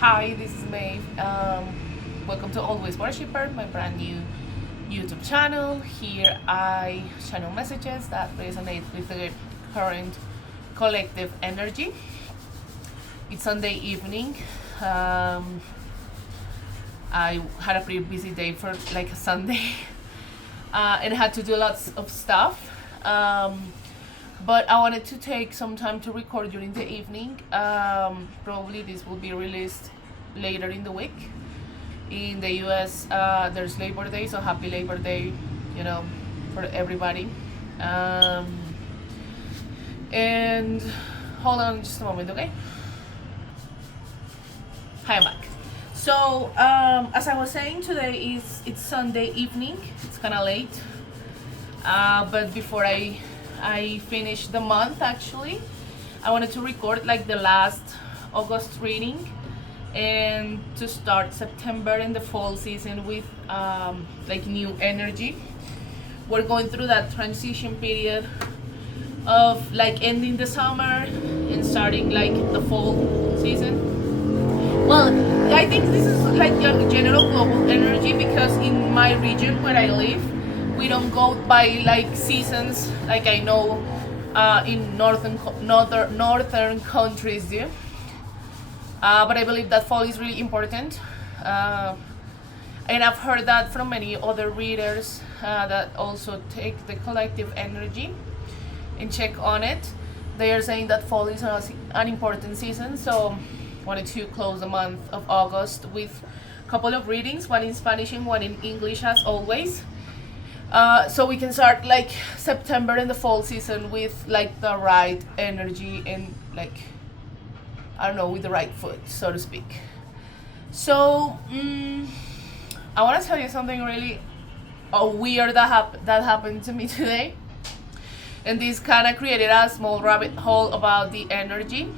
Hi, this is Maeve. Welcome to Always Worshipper, my brand new YouTube channel. Here I channel messages that resonate with the current collective energy. It's Sunday evening. I had a pretty busy day for like a Sunday and had to do lots of stuff. But I wanted to take some time to record during the evening. Probably this will be released later in the week. In the US, there's Labor Day, so happy Labor Day, for everybody. And hold on just a moment, okay? Hi, I'm back. So, as I was saying, today it's Sunday evening. It's kind of late, but before I finish the month, actually, I wanted to record like the last August reading and to start September and the fall season with like new energy. We're going through that transition period of like ending the summer and starting like the fall season. Well, I think this is like a general global energy because in my region where I live, we don't go by like seasons like I know in northern countries do. But I believe that fall is really important. And I've heard that from many other readers that also take the collective energy and check on it. They are saying that fall is an important season, so wanted to close the month of August with a couple of readings, one in Spanish and one in English as always. So we can start like September and the fall season with like the right energy and like, I don't know, with the right foot, so to speak. So I want to tell you something really weird that happened to me today. And this kind of created a small rabbit hole about the energy.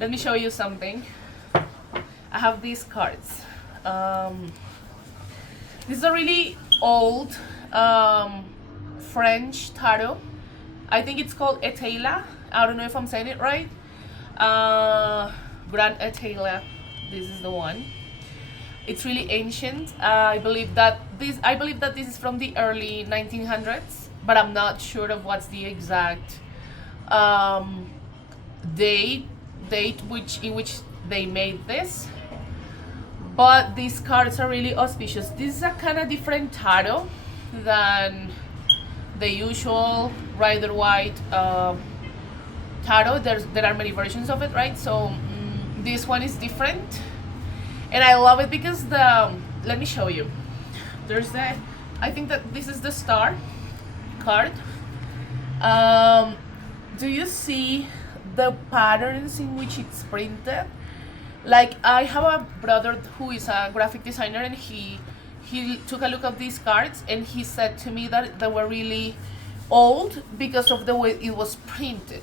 Let me show you something. I have these cards. This is a really old French tarot. I think it's called Etela. I don't know if I'm saying it right. Grand Etela. This is the one. It's really ancient. I believe that this is from the early 1900s, but I'm not sure of what's the exact date in which they made this. But these cards are really auspicious. This is a kind of different tarot than the usual Rider-Waite tarot. There are many versions of it, right? So this one is different, and I love it because let me show you. I think that this is the Star card. Do you see the patterns in which it's printed? Like, I have a brother who is a graphic designer, and he took a look at these cards, and he said to me that they were really old because of the way it was printed.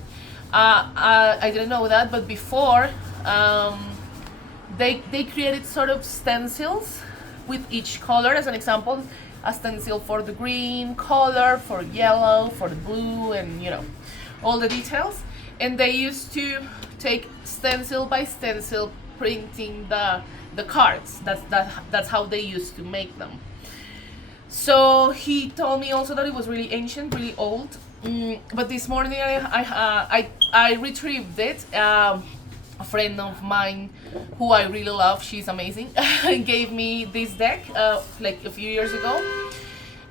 I didn't know that, but before they created sort of stencils with each color. As an example, a stencil for the green color, for yellow, for the blue, and all the details. And they used to take stencil by stencil, printing the cards. That's how they used to make them. So he told me also that it was really ancient, really old. But this morning I retrieved it. A friend of mine who I really love, she's amazing, gave me this deck like a few years ago,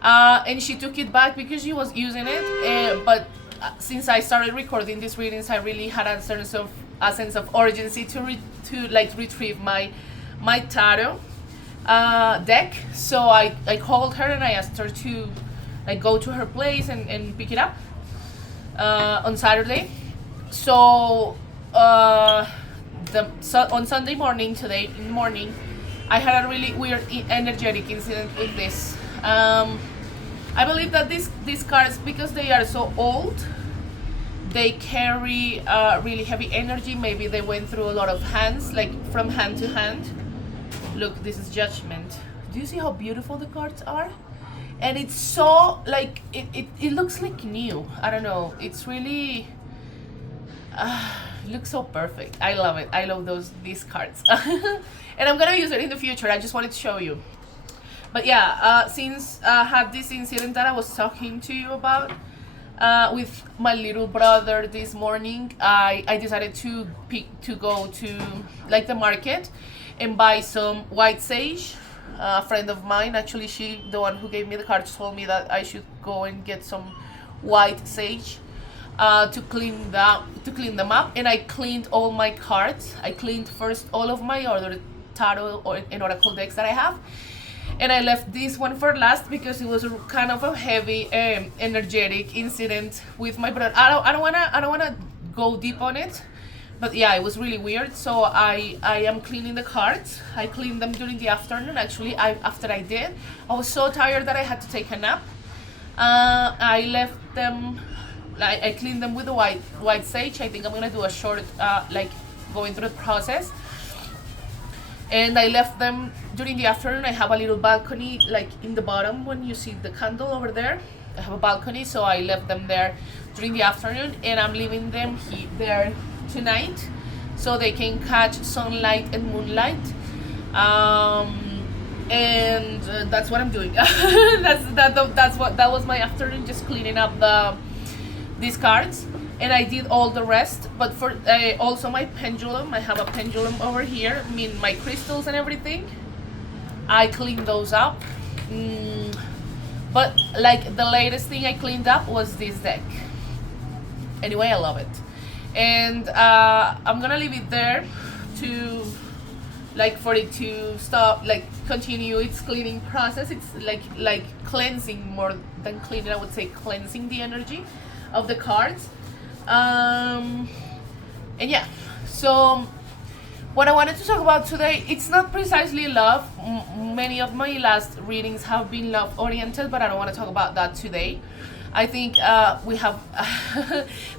and she took it back because she was using it. But since I started recording these readings, I really had a sense of urgency to retrieve my tarot deck. So I called her and I asked her to go to her place and pick it up on Saturday. So on Sunday morning, today in the morning, I had a really weird energetic incident with this. I believe that these cards, because they are so old, they carry really heavy energy. Maybe they went through a lot of hands, like from hand to hand. Look, this is Judgment. Do you see how beautiful the cards are? And it's so it looks like new. I don't know. It's really It looks so perfect. I love it. I love these cards. And I'm gonna use it in the future. I just wanted to show you. But yeah, since I had this incident that I was talking to you about with my little brother this morning, I decided to go to like the market and buy some white sage. A friend of mine, actually, the one who gave me the cards, told me that I should go and get some white sage to clean them up. And I cleaned all my cards. I cleaned first all of my other tarot and oracle decks that I have, and I left this one for last because it was a kind of a heavy energetic incident with my brother. I don't wanna go deep on it, but yeah, it was really weird. So I am cleaning the cards. I cleaned them during the afternoon. Actually, after I did, I was so tired that I had to take a nap. I left them. I cleaned them with the white sage. I think I'm gonna do a short like going through the process. And I left them during the afternoon. I have a little balcony like in the bottom when you see the candle over there. I have a balcony, so I left them there during the afternoon, and I'm leaving them there tonight so they can catch sunlight and moonlight. And that's what I'm doing. That was my afternoon, just cleaning up these cards, and I did all the rest. But for also my pendulum, I have a pendulum over here. I mean, my crystals and everything, I cleaned those up. But like the latest thing I cleaned up was this deck. Anyway, I love it, and I'm gonna leave it there to for it to stop, continue its cleaning process. It's like cleansing more than cleaning. I would say cleansing the energy of the cards. And yeah, so what I wanted to talk about today, it's not precisely love. Many of my last readings have been love oriented, but I don't want to talk about that today. I think we have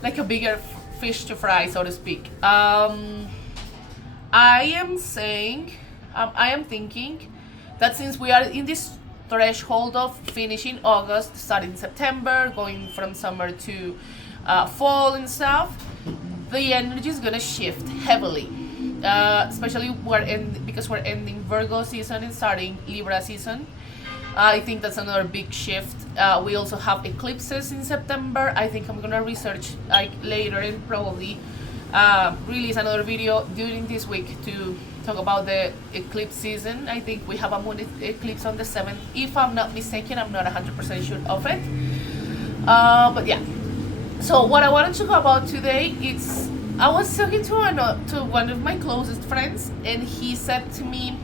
like a bigger fish to fry, so to speak. I am thinking that since we are in this threshold of finishing August, starting September, going from summer to fall and stuff, the energy is gonna shift heavily. Especially because we're ending Virgo season and starting Libra season. I think that's another big shift. We also have eclipses in September. I think I'm gonna research later and probably release another video during this week to talk about the eclipse season. I think we have a moon eclipse on the 7th, if I'm not mistaken. I'm not 100% sure of it. But yeah. So what I wanted to talk about today is, I was talking to one of my closest friends, and he said to me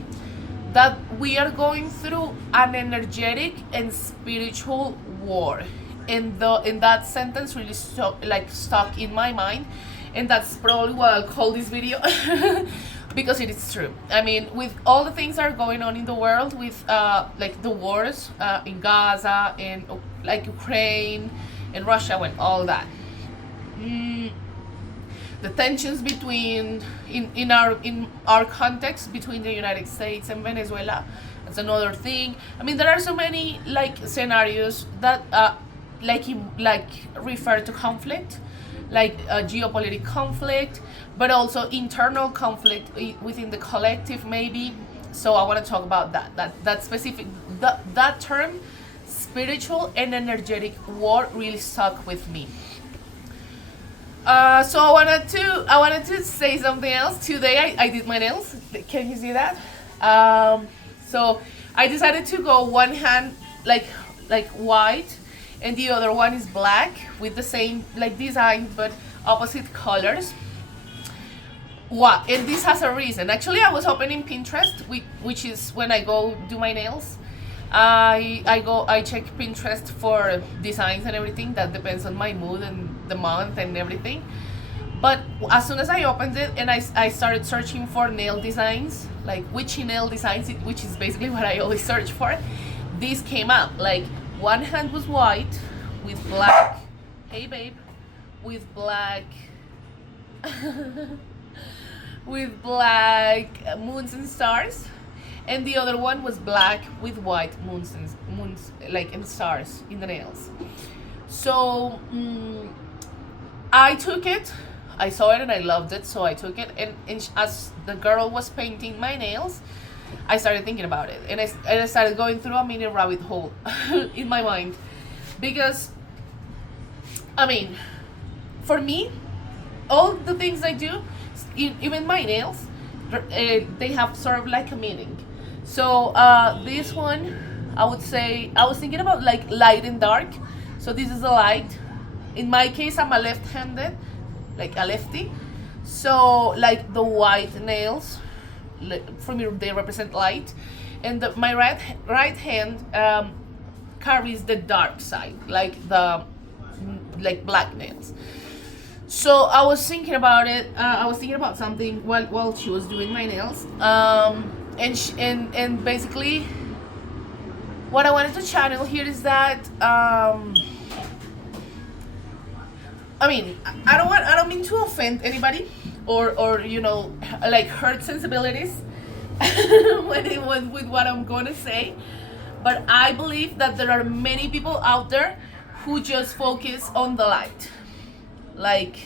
that we are going through an energetic and spiritual war. And that sentence really stuck in my mind, and that's probably what I'll call this video. Because it is true. I mean, with all the things that are going on in the world, with the wars in Gaza and Ukraine and Russia and all that, the tensions between in our context between the United States and Venezuela, that's another thing. I mean, there are so many scenarios that refer to conflict, geopolitical conflict, but also internal conflict within the collective, maybe. So I want to talk about that specific that term, spiritual and energetic war, really stuck with me. So I wanted to say something else. Today I did my nails. Can you see that? So I decided to go one hand like white, and the other one is black with the same design but opposite colors. What? And this has a reason. Actually, I was opening Pinterest, which is when I go do my nails. I check Pinterest for designs and everything. That depends on my mood and the month and everything. But as soon as I opened it and I started searching for nail designs, witchy nail designs, which is basically what I always search for, this came up. One hand was white with black. Hey babe, with black. With black moons and stars, and the other one was black with white moons and stars in the nails. So I took it I saw it and I loved it, so I took it. And as the girl was painting my nails, I started thinking about it, and I started going through a mini rabbit hole in my mind, because I mean, for me, all the things I do, even my nails, they have sort of like a meaning. So this one, I would say, I was thinking about like light and dark. So this is a light. In my case, I'm a left-handed, like a lefty. So like the white nails, for me, they represent light, and my right hand carries the dark side, like the black nails. So I was thinking about it. I was thinking about something while she was doing my nails, and basically, what I wanted to channel here is that I mean, I don't mean to offend anybody, or like hurt sensibilities with what I'm gonna say, but I believe that there are many people out there who just focus on the light, like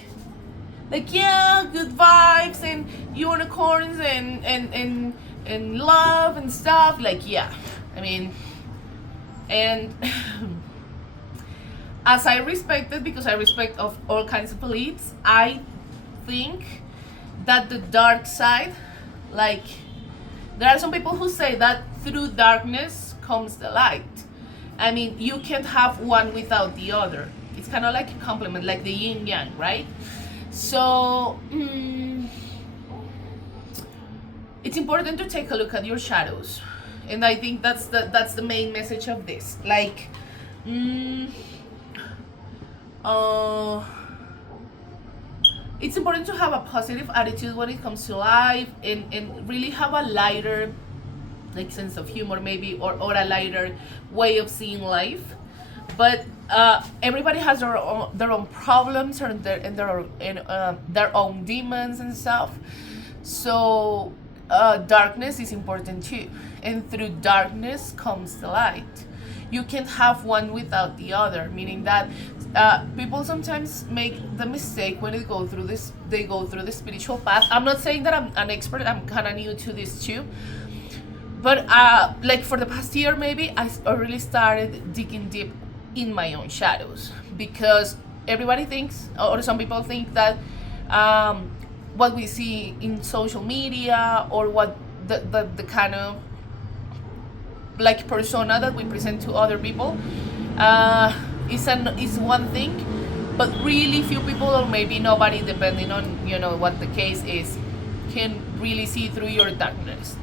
yeah, good vibes and unicorns and love and stuff, like, yeah, I mean, and as I respect it, because I respect of all kinds of beliefs, I think that the dark side, like, there are some people who say that through darkness comes the light. I mean, you can't have one without the other. It's kind of like a complement, like the yin yang, right? So it's important to take a look at your shadows, and I think that's the main message of this. Like, it's important to have a positive attitude when it comes to life, and really have a lighter, like, sense of humor, maybe, or a lighter way of seeing life. But everybody has their own problems, or their own demons and stuff. So darkness is important too, and through darkness comes the light. You can't have one without the other, meaning that people sometimes make the mistake when they go through the spiritual path. I'm not saying that I'm an expert. I'm kind of new to this too. But like for the past year, maybe I really started digging deep in my own shadows, because everybody thinks, or some people think, that what we see in social media, or what the kind of like persona that we present to other people is one thing, but really few people, or maybe nobody, depending on what the case is, can really see through your darkness.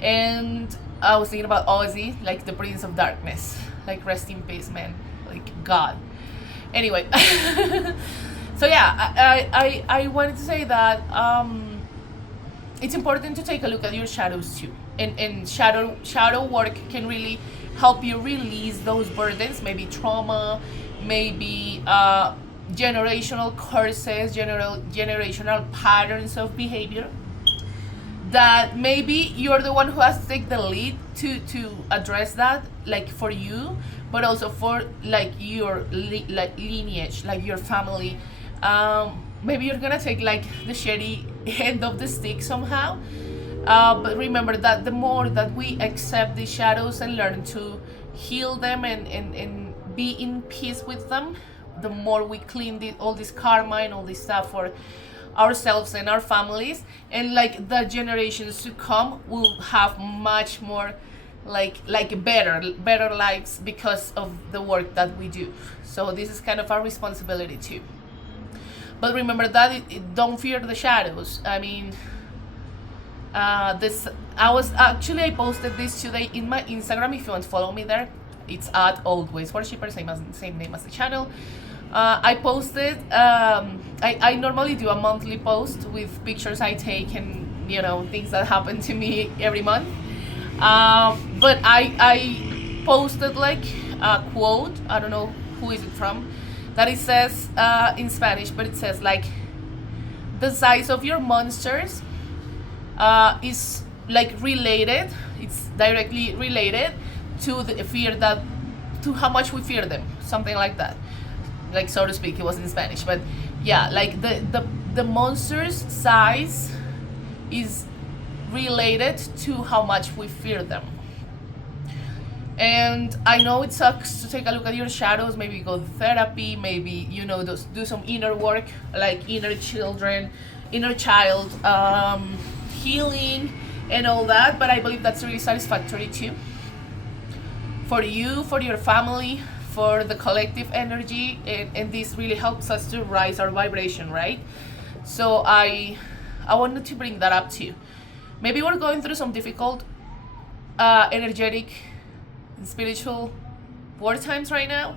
And I was thinking about Ozzy, like the Prince of Darkness, like, rest in peace, man, like, God. Anyway, so yeah, I wanted to say that it's important to take a look at your shadows too, and shadow work can really help you release those burdens, maybe trauma, maybe generational curses, generational patterns of behavior, that maybe you're the one who has to take the lead to address that, like, for you, but also for like your lineage, like your family. Maybe you're gonna take like the shady end of the stick somehow, but remember that the more that we accept these shadows and learn to heal them and be in peace with them, the more we clean all this karma and all this stuff for ourselves and our families, and like the generations to come will have much more like better lives because of the work that we do. So this is kind of our responsibility too. But remember that don't fear the shadows. I mean, I posted this today in my Instagram. If you want to follow me there, it's at Always Worshipper, same name as the channel. I posted, I normally do a monthly post with pictures I take and things that happen to me every month, but I posted like a quote, I don't know who is it from, that it says in Spanish, but it says like, the size of your monsters is like related, it's directly related to the fear to how much we fear them, something like that. like, so to speak. It was in Spanish, but yeah, like the monster's size is related to how much we fear them. And I know it sucks to take a look at your shadows, maybe go to therapy, maybe, do some inner work, like inner child healing and all that. But I believe that's really satisfactory too, for you, for your family, for the collective energy, and this really helps us to rise our vibration, right? So I wanted to bring that up too. Maybe we're going through some difficult energetic and spiritual war times right now,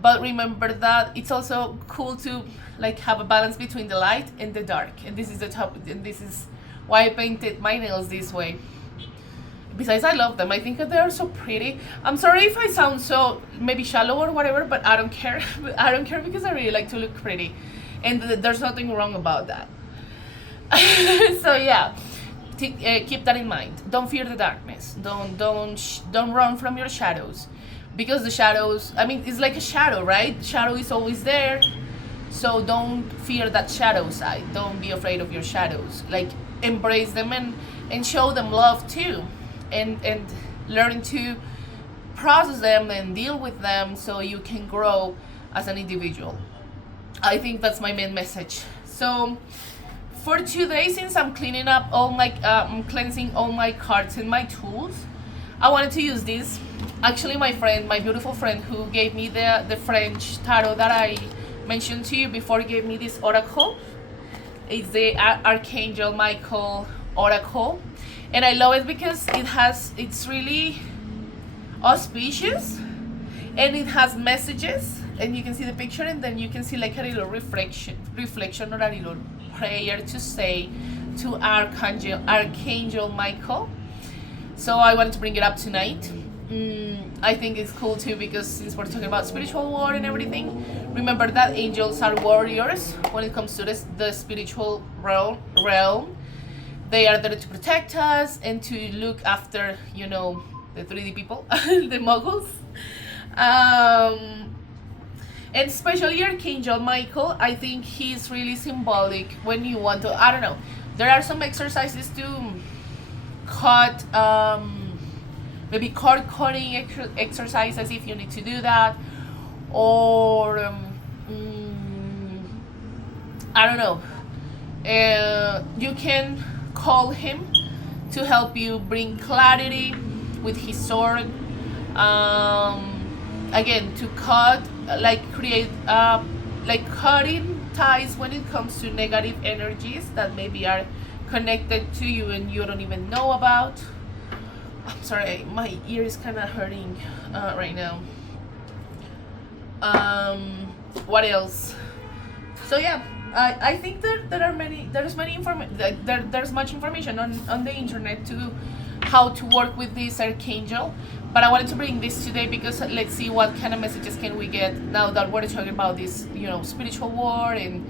but remember that it's also cool to like have a balance between the light and the dark. And this is the top, and this is why I painted my nails this way. Besides, I love them. I think that they are so pretty. I'm sorry if I sound so maybe shallow or whatever, but I don't care. I don't care, because I really like to look pretty, and there's nothing wrong about that. So yeah, keep that in mind. Don't fear the darkness. Don't run from your shadows, because the shadows, I mean, it's like a shadow, right? The shadow is always there. So don't fear that shadow side. Don't be afraid of your shadows. Like, embrace them and show them love too, and learn to process them and deal with them so you can grow as an individual. I think that's my main message. So for today, since I'm cleaning up all my I'm cleansing all my cards and my tools, I wanted to use this. Actually, my beautiful friend who gave me the French tarot that I mentioned to you before, gave me this oracle. It's the Archangel Michael oracle, and I love it because it's really auspicious, and it has messages, and you can see the picture, and then you can see like a little reflection or a little prayer to say to Archangel Michael. So I wanted to bring it up tonight. I think it's cool too, because since we're talking about spiritual war and everything, remember that angels are warriors when it comes to the spiritual realm. They are there to protect us and to look after, the 3D people, the muggles. And especially Archangel Michael, I think he's really symbolic when you want to, I don't know, there are some exercises to cut, maybe cord cutting exercises if you need to do that, or I don't know, you can call him to help you bring clarity with his sword, again, to cut, create cutting ties when it comes to negative energies that maybe are connected to you and you don't even know about. I'm sorry, my ear is kind of hurting right now. What else? So yeah, I think that there's much information on the internet to how to work with this archangel, but I wanted to bring this today because let's see what kind of messages can we get now that we're talking about this, spiritual war, and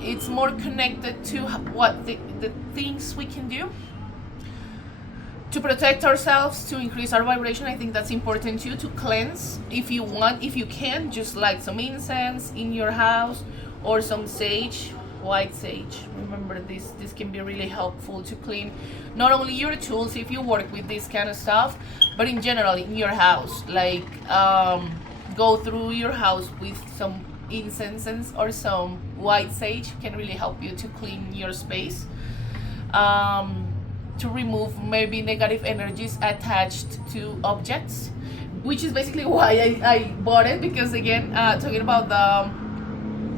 it's more connected to what the things we can do to protect ourselves, to increase our vibration. I think that's important too, to cleanse. If you can, just light some incense in your house, or some sage, white sage. Remember, this can be really helpful to clean not only your tools if you work with this kind of stuff, but in general in your house. Like, go through your house with some incense or some white sage, can really help you to clean your space, to remove maybe negative energies attached to objects, which is basically why I bought it, because again, talking about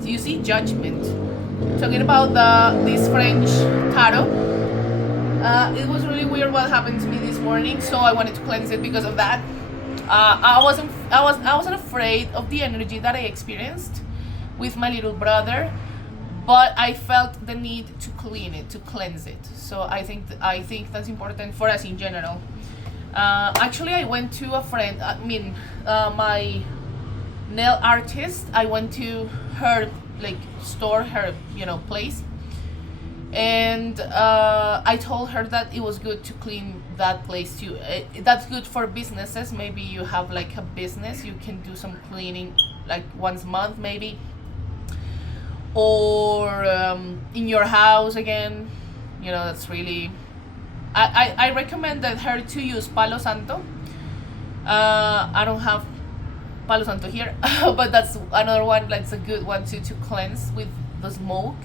you see, judgment, talking about this French tarot, it was really weird what happened to me this morning, so I wanted to cleanse it because of that. I wasn't afraid of the energy that I experienced with my little brother, but I felt the need to clean it, to cleanse it. So I think that's important for us in general. Actually, I went to a friend, my nail artist. I went to her store, her place, and I told her that it was good to clean that place too. That's good for businesses. Maybe you have a business, you can do some cleaning like once a month maybe, or in your house again. You know, that's really, I recommend that her to use Palo Santo. I don't have Palo Santo here, but that's another one. That's a good one to cleanse with the smoke.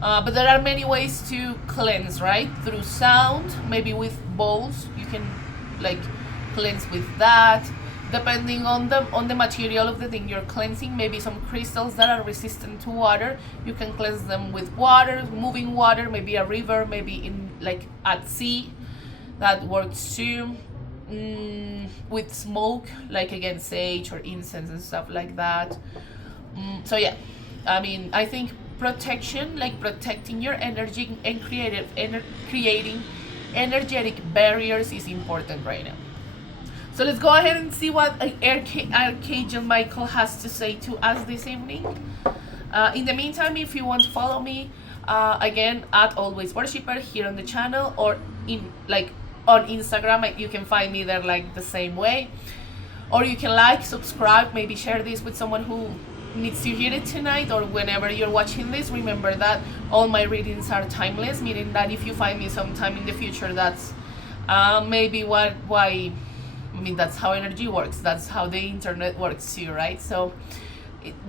But there are many ways to cleanse, right? Through sound, maybe with bowls, you can like cleanse with that. Depending on the material of the thing you're cleansing, maybe some crystals that are resistant to water, you can cleanse them with water, moving water, maybe a river, maybe in like at sea, that works too. With smoke, like again sage or incense and stuff like that. So yeah, I mean, I think protection, like protecting your energy and creating energetic barriers is important right now. So let's go ahead and see what Archangel Michael has to say to us this evening. In the meantime, if you want to follow me, again at Always Worshipper here on the channel, or in like on Instagram, you can find me there like the same way. Or you can like, subscribe, maybe share this with someone who needs to hear it tonight, or whenever you're watching this. Remember that all my readings are timeless, meaning that if you find me sometime in the future, that's maybe why. I mean, that's how energy works. That's how the internet works too, right? So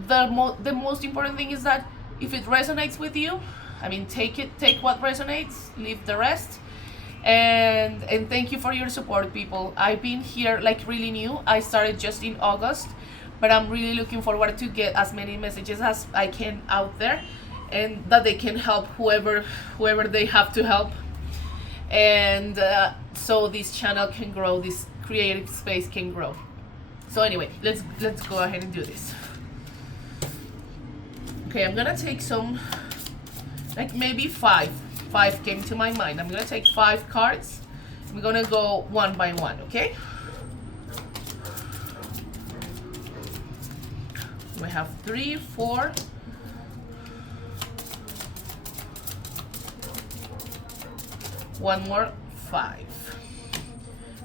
the most important thing is that if it resonates with you, I mean, take what resonates, leave the rest. And thank you for your support, people. I've been here like really new. I started just in August, but I'm really looking forward to get as many messages as I can out there, and that they can help whoever they have to help, and so this channel can grow, this creative space can grow. So anyway, let's go ahead and do this. Okay, I'm gonna take some, like maybe five came to my mind. I'm gonna take 5 cards. I'm gonna go one by one, okay? We have 3, 4, one more, 5.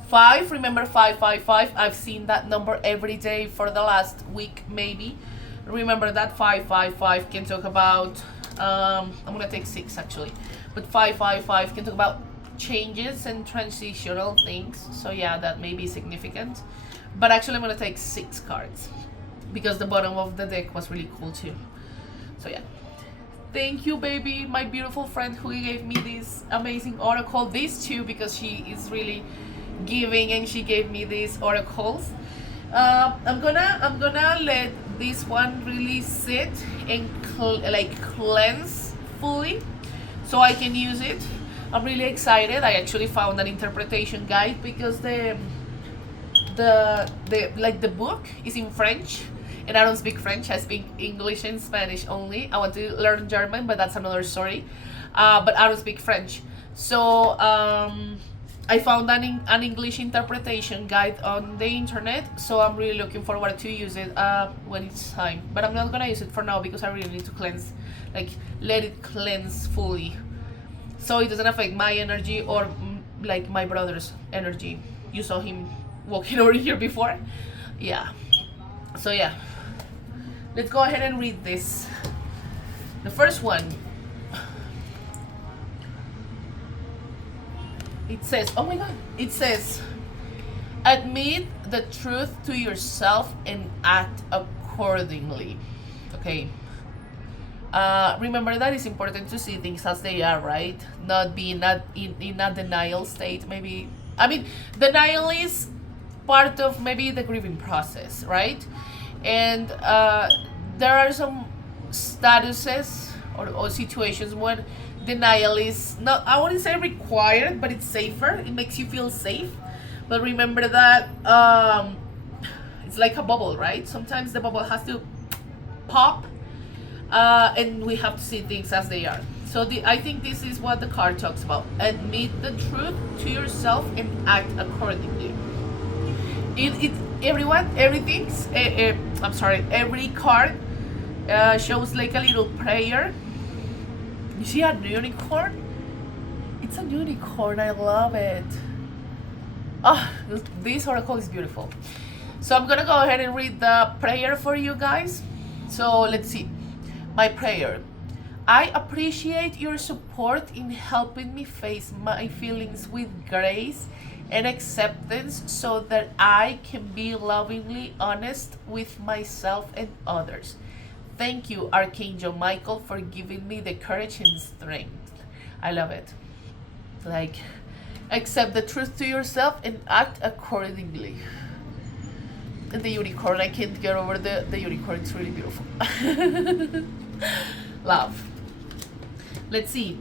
5, remember 555. I've seen that number every day for the last week maybe. Remember that 555 can talk about I'm gonna take 6 actually, but 555 can talk about changes and transitional things. So yeah, that may be significant, but actually I'm gonna take 6 cards because the bottom of the deck was really cool too. So yeah, thank you, baby, my beautiful friend who gave me this amazing oracle. These two, because she is really giving and she gave me these oracles. I'm gonna let this one really sit and cleanse fully so I can use it. I'm really excited. I actually found an interpretation guide because the book is in French and I don't speak French. I speak English and Spanish only. I want to learn German, but that's another story. But I don't speak French, so I found an English interpretation guide on the internet, so I'm really looking forward to use it when it's time. But I'm not gonna use it for now because I really need to cleanse, like let it cleanse fully, so it doesn't affect my energy or like my brother's energy. You saw him walking over here before, yeah. So yeah, let's go ahead and read this. The first one. It says, oh my god, it says, admit the truth to yourself and act accordingly. Okay. Remember that it's important to see things as they are, right? Not be in a denial state, maybe. I mean, denial is part of maybe the grieving process, right? And there are some statuses or situations where denial is not, I wouldn't say required, but it's safer. It makes you feel safe. But remember that it's like a bubble, right? Sometimes the bubble has to pop, and we have to see things as they are. So I think this is what the card talks about. Admit the truth to yourself and act accordingly. Every card shows like a little prayer. You see a unicorn? It's a unicorn. I love it. Ah, this oracle is beautiful. So I'm gonna go ahead and read the prayer for you guys. So let's see. My prayer. I appreciate your support in helping me face my feelings with grace and acceptance so that I can be lovingly honest with myself and others. Thank you, Archangel Michael, for giving me the courage and strength. I love it. Like, accept the truth to yourself and act accordingly. And the unicorn, I can't get over the unicorn. It's really beautiful. Love. Let's see.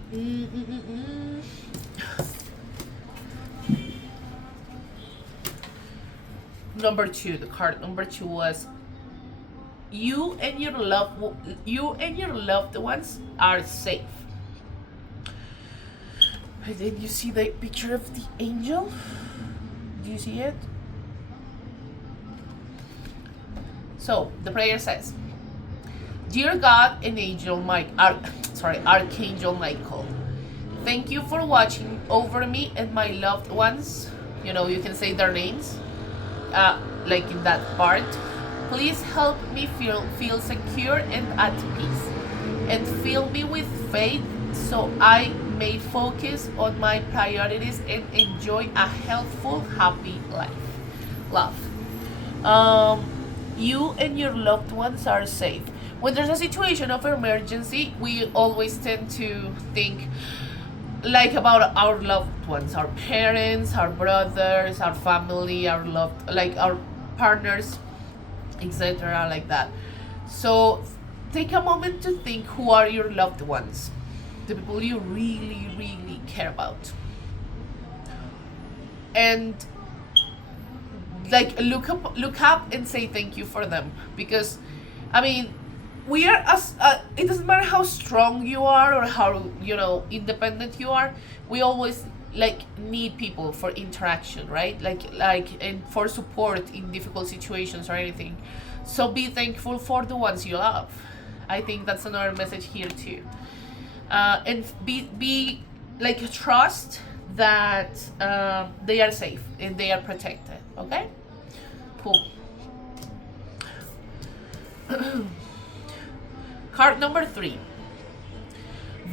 Number two, the card number two was you and your loved ones are safe. And then you see the picture of the angel. Do you see it? So the prayer says, Dear God and Archangel Michael, thank you for watching over me and my loved ones. You know, you can say their names, like in that part. Please help me feel secure and at peace, and fill me with faith so I may focus on my priorities and enjoy a healthful, happy life. Love. You and your loved ones are safe. When there's a situation of emergency, we always tend to think like about our loved ones, our parents, our brothers, our family, like our partners, etc., like that. So take a moment to think, who are your loved ones, the people you really, really care about, and like look up and say thank you for them. Because I mean, we are it doesn't matter how strong you are or how, you know, independent you are, we always like need people for interaction, right? Like and for support in difficult situations or anything. So be thankful for the ones you love. I think that's another message here too. And be like, trust that they are safe and they are protected. Okay, cool. Card number 3.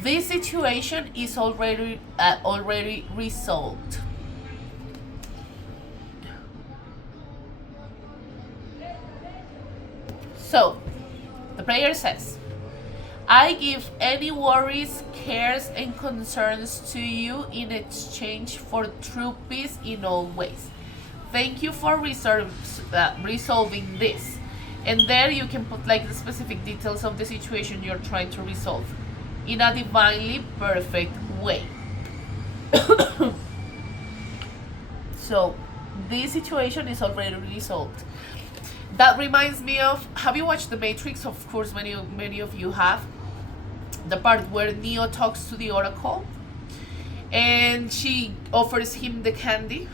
This situation is already resolved. So, the prayer says, I give any worries, cares, and concerns to you in exchange for true peace in all ways. Thank you for resolving this. And there you can put like the specific details of the situation you're trying to resolve in a divinely perfect way. So this situation is already resolved. That reminds me of, have you watched The Matrix? Of course, many of you have. The part where Neo talks to the Oracle and she offers him the candy,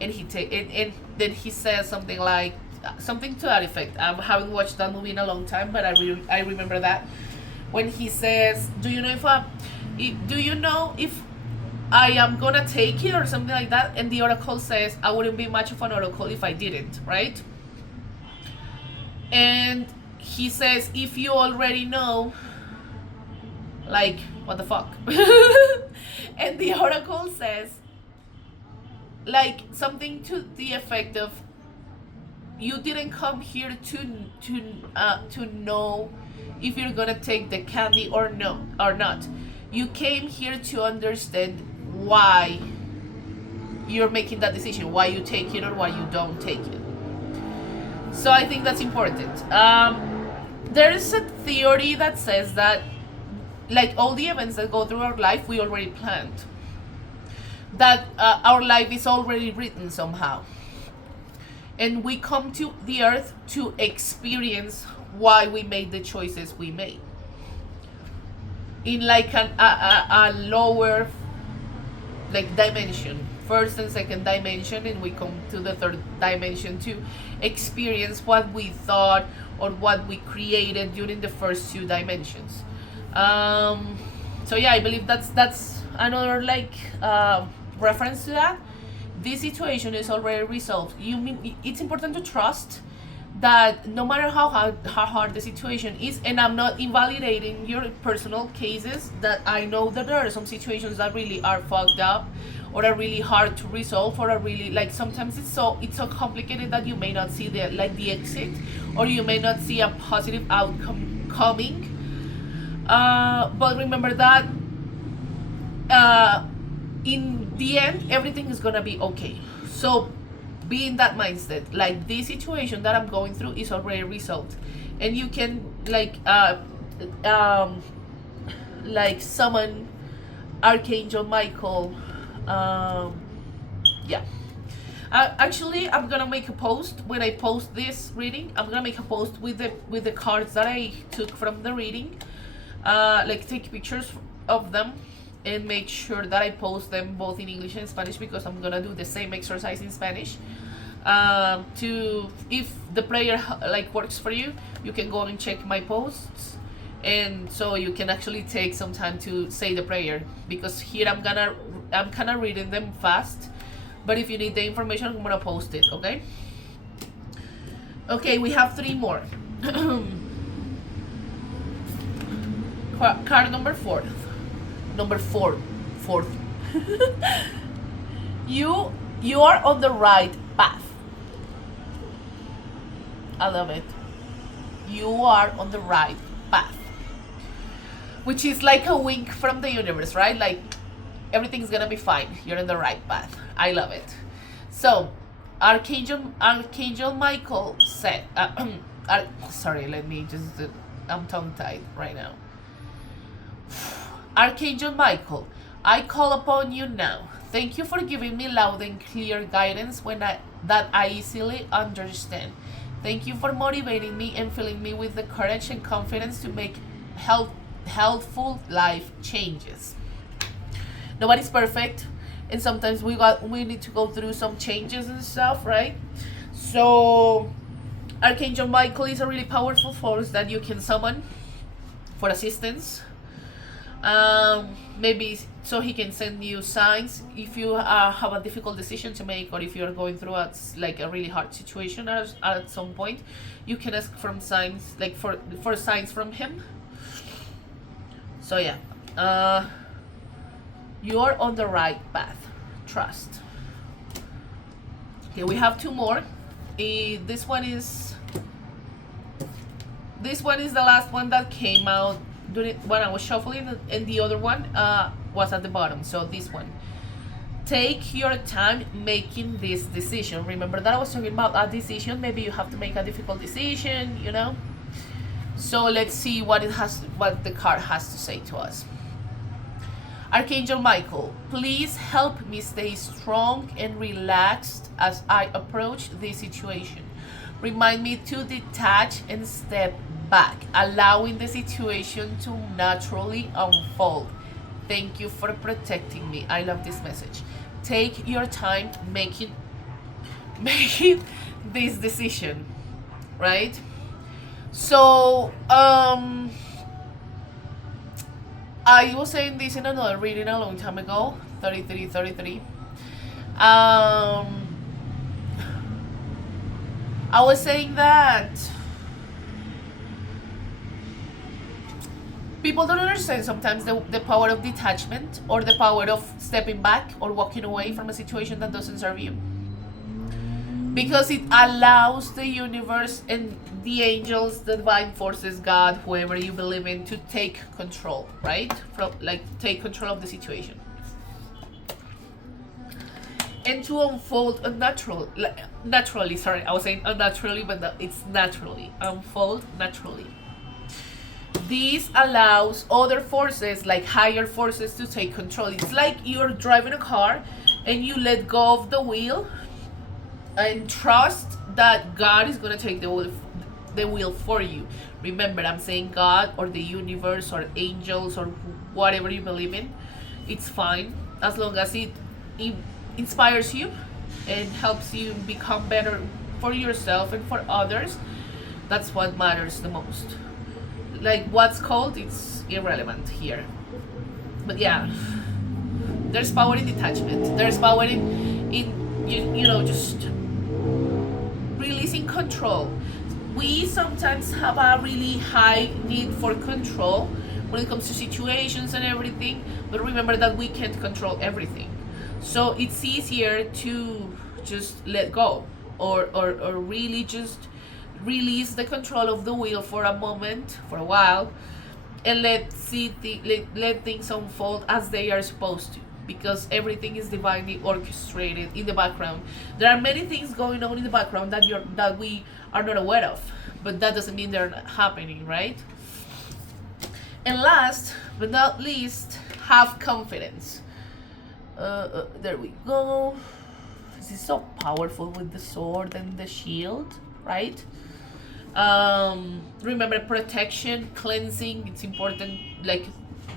and and then he says something like, something to that effect. I haven't watched that movie in a long time, but I remember that when he says, do you know if I am gonna take it or something like that? And the Oracle says, I wouldn't be much of an Oracle if I didn't, right? And he says, if you already know, like, what the fuck? And the Oracle says, like, something to the effect of, you didn't come here to know if you're gonna take the candy or not. You came here to understand why you're making that decision, why you take it or why you don't take it. So I think that's important. There is a theory that says that, like, all the events that go through our life, we already planned. That our life is already written somehow. And we come to the earth to experience why we made the choices we made. In like a lower like dimension, first and second dimension, and we come to the third dimension to experience what we thought or what we created during the first two dimensions. So yeah, I believe that's another like reference to that. this situation is already resolved. It's important to trust that no matter how hard the situation is, and I'm not invalidating your personal cases, that I know that there are some situations that really are fucked up or are really hard to resolve, or are really, like, sometimes it's so complicated that you may not see the exit, or you may not see a positive outcome coming. But remember that in the end everything is gonna be okay. So be in that mindset, like, this situation that I'm going through is already resolved, and you can summon Archangel Michael. Yeah, actually, I'm gonna make a post when I post this reading. I'm gonna make a post with the cards that I took from the reading, take pictures of them, and make sure that I post them both in English and Spanish, because I'm gonna do the same exercise in Spanish. To, if the prayer works for you, you can go and check my posts, and so you can actually take some time to say the prayer, because here I'm kind of reading them fast, but if you need the information, I'm gonna post it. Okay, we have 3 more. Card number 4. Fourth. You are on the right path. I love it. You are on the right path, which is like a wink from the universe, right? Like, everything's gonna be fine. You're in the right path. I love it. So Archangel Michael said, sorry, let me just I'm tongue tied right now. Archangel Michael, I call upon you now. Thank you for giving me loud and clear guidance that I easily understand. Thank you for motivating me and filling me with the courage and confidence to make healthful life changes. Nobody's perfect, and sometimes we need to go through some changes and stuff, right? So Archangel Michael is a really powerful force that you can summon for assistance. Maybe so he can send you signs if you have a difficult decision to make, or if you're going through a really hard situation at some point. You can ask from signs, for signs from him. So yeah, you're on the right path. Trust. Okay, we have 2 more. This one is the last one that came out when I was shuffling, and the other one was at the bottom. So this one, take your time making this decision. Remember that I was talking about a decision. Maybe you have to make a difficult decision, So let's see what the card has to say to us. Archangel Michael, please help me stay strong and relaxed as I approach this situation. Remind me to detach and step back, allowing the situation to naturally unfold. Thank you for protecting me. I love this message. Take your time making this decision, right? So I was saying this in another reading a long time ago, 33. I was saying that people don't understand sometimes the power of detachment, or the power of stepping back or walking away from a situation that doesn't serve you. Because it allows the universe and the angels, the divine forces, God, whoever you believe in, to take control, right? Take control of the situation. And to unfold naturally, sorry, I was saying unnaturally, but it's naturally. Unfold naturally. This allows other forces, like higher forces, to take control. It's like you're driving a car and you let go of the wheel and trust that God is going to take the wheel for you. Remember, I'm saying God or the universe or angels or whatever you believe in. It's fine as long as it inspires you and helps you become better for yourself and for others. That's what matters the most. Like what's called, it's irrelevant here. But yeah, there's power in detachment. There's power in you know, just releasing control. We sometimes have a really high need for control when it comes to situations and everything, but remember that we can't control everything. So it's easier to just let go, or really just release the control of the wheel for a moment, for a while, and let things unfold as they are supposed to, because everything is divinely orchestrated in the background. There are many things going on in the background that we are not aware of, but that doesn't mean they're not happening, right? And last but not least, have confidence. There we go. This is so powerful with the sword and the shield, right? Remember, protection, cleansing, it's important, like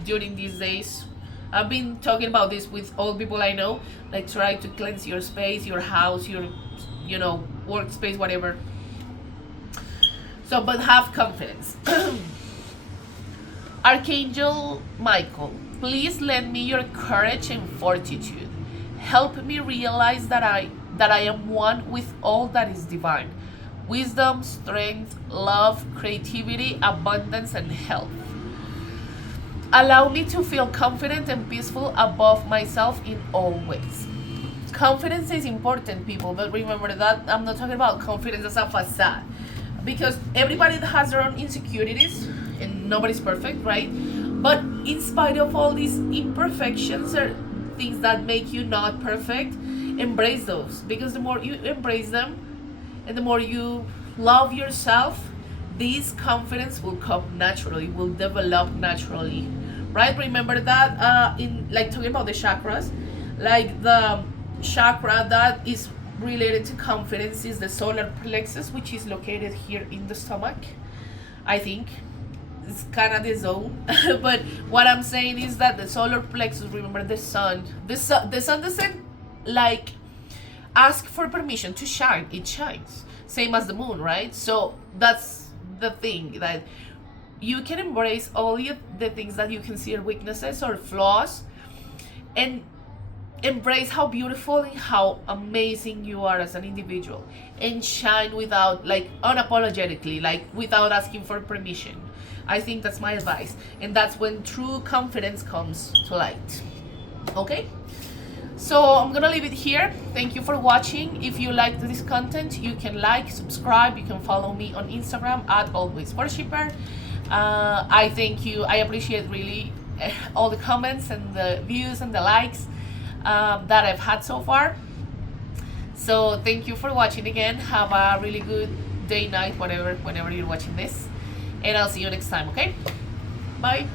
during these days. I've been talking about this with all people I know, like try to cleanse your space, your house, your, you know, workspace, whatever. So, but have confidence. Archangel Michael, please lend me your courage and fortitude. Help me realize that I am one with all that is divine. Wisdom, strength, love, creativity, abundance, and health. Allow me to feel confident and peaceful above myself in all ways. Confidence is important, people, but remember that I'm not talking about confidence as a facade, because everybody has their own insecurities and nobody's perfect, right? But in spite of all these imperfections or things that make you not perfect, embrace those, because the more you embrace them and the more you love yourself, this confidence will come naturally, will develop naturally, right? Remember that in, like, talking about the chakras, like the chakra that is related to confidence is the solar plexus, which is located here in the stomach. I think it's kind of the zone. But what I'm saying is that the solar plexus, remember the sun doesn't like ask for permission to shine, it shines, same as the moon, right? So that's the thing, that you can embrace all the things that you consider weaknesses or flaws, and embrace how beautiful and how amazing you are as an individual, and shine without, like, unapologetically, like without asking for permission. I think that's my advice, and that's when true confidence comes to light. Okay, so I'm gonna leave it here. Thank you for watching. If you liked this content, you can like, subscribe, you can follow me on Instagram at alwaysworshipper. I thank you. I appreciate really all the comments and the views and the likes that I've had so far. So thank you for watching again. Have a really good day, night, whatever, whenever you're watching this, and I'll see you next time. Okay, bye.